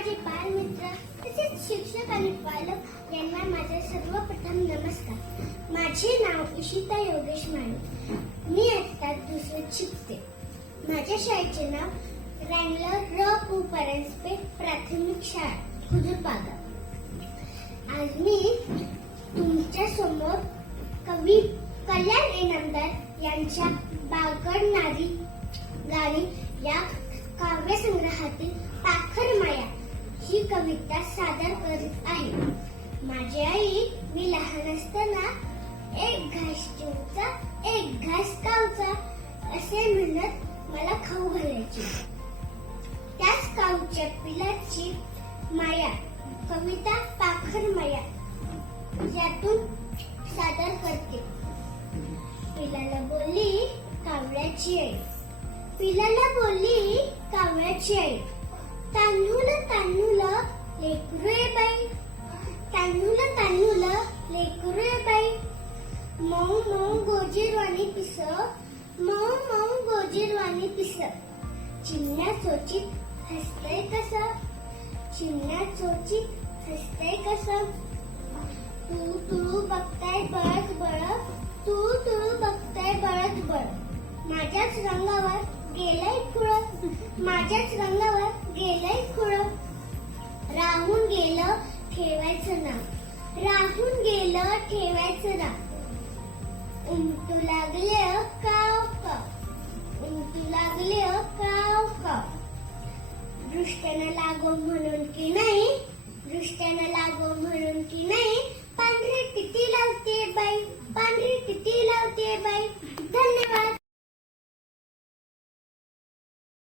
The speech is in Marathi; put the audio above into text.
माझे बालमित्र तसेच शिक्षक आणि पालक यांना माझे सर्वप्रथम नमस्कार. माझे नाव इशिता योगेश माने. मी आता दुसरीत शिकते. माझ्या शाळेचे नाव रँगलर र पु परांजपे प्राथमिक शाळा हुजूरपागा. आज मी तुमच्या समोर कवी कल्याण इनामदार यांच्या बागडणारी गाणी या काव्यसंग्रहातील पाखर माया ही कविता सादर करीत आहे. माझी आई मी लहान असताना एक घास चिवचा एक घास कावचा असे म्हणत मला खाऊ घालायची. त्याच काऊच्या पिलाची माया कविता पाखर माया यातून सादर करते. पिलाला बोलली कावळ्याची आई, पिलाला बोलली कावळ्याची आई, तांदूळ तांदूळ लेकरू बाई, तांदूळ तांदूळ लेकरू बाई, मऊ मऊ गोजीरवाणी पिस, मऊ मऊ गोजीरवाणी पिस, चिमण्या चोचीत हसतय कस, चिमण्या चोचीत हसतय कस, तू तू बघताय बळत बळ, तू तू बघताय बळत बळ, माझ्याच रंगावर गेलंय खुळ, माझ्याच रंगावर गेलंय खुळ, राहून गेलं ठेवायचं नाव, राहून गेलं ठेवायचं नाव, उमटू लागले काव काव, उमटू लागले काव काव, दृष्ट्यानं लागो म्हणून की न